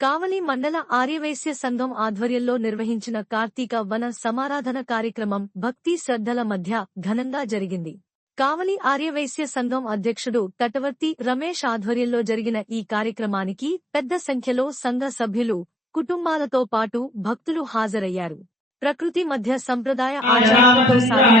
కావలి మండల ఆర్యవైశ్య సంఘం ఆధ్వర్యంలో నిర్వహించిన కార్తీక వన సమారాధన కార్యక్రమం భక్తి శ్రద్ధల మధ్య ఘనంగా జరిగింది. కావలి ఆర్యవైశ్య సంఘం అధ్యక్షుడు తటవర్తి రమేష్ ఆధ్వర్యంలో జరిగిన ఈ కార్యక్రమానికి పెద్ద సంఖ్యలో సంఘ సభ్యులు కుటుంబాలతో పాటు భక్తులు హాజరయ్యారు. ప్రకృతి మధ్య సంప్రదాయ ఆచారాలతో సాగిన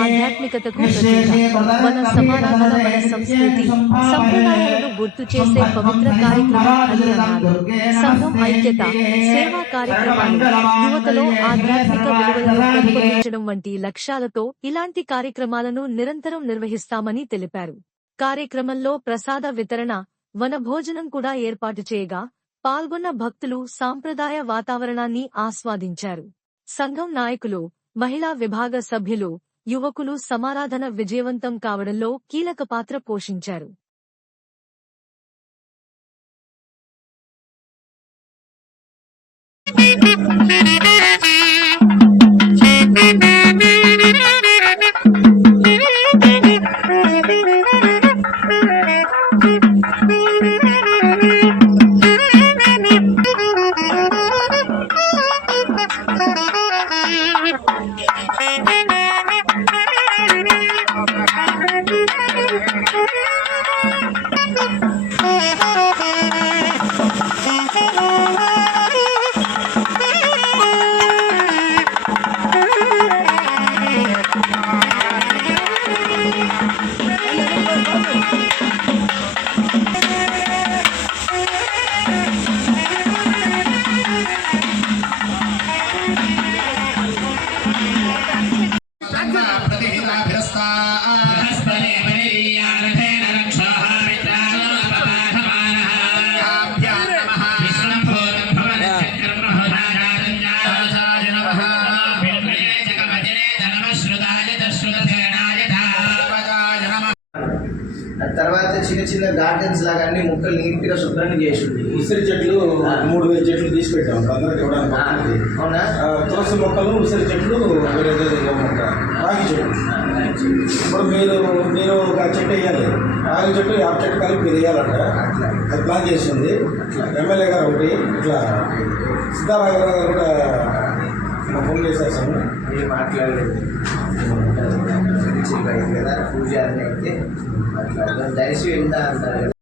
ఆధ్యాత్మికతకు వన సమారాధన వన సంస్కృతి సంప్రదాయాలను గుర్తు చేసే పవిత్ర కార్యక్రమం అని అన్నారు. సంఘం ఐక్యత సేవా కార్యక్రమాలు యువతలో ఆధ్యాత్మిక విలువలను పెంపొందించడం వంటి లక్ష్యాలతో ఇలాంటి కార్యక్రమాలను నిరంతరం నిర్వహిస్తామని తెలిపారు. కార్యక్రమంలో ప్రసాద వితరణ వనభోజనం కూడా ఏర్పాటు చేయగా పాల్గొన్న భక్తులు సాంప్రదాయ వాతావరణాన్ని ఆస్వాదించారు. సంఘం నాయకులు మహిళా విభాగ సభ్యులు యువకులు సమారాధన విజయవంతం కావడంలో కీలక పాత్ర పోషించారు. చిన్న చిన్న గార్డెన్స్ లాగా అన్ని మొక్కలు నీట్గా శుభ్రంగా చేసింది ఉసిరి చెట్లు మూడు వేల చెట్లు తీసి పెట్టాం. అందరికి ఇవ్వడానికి. అవునా? తులసి మొక్కలు ఉసిరి చెట్లు వేరే రాగి చెట్టు. ఇప్పుడు మీరు మీరు ఒక చెట్టు వేయాలి. రాగి చెట్టు యాభై చెట్టు కలిపి మీరు వేయాలంట. అది ప్లాన్ చేసింది. ఎమ్మెల్యే గారు ఒకటి ఇట్లా సిద్ధారాఘవ గారు కూడా మాకు ఫోన్ చేసేసాము మీరు మాట్లాడలేదు. పూజ అని అయితే మాట్లాడదాం. దయచేసి వెళ్తా అంటారు? కదా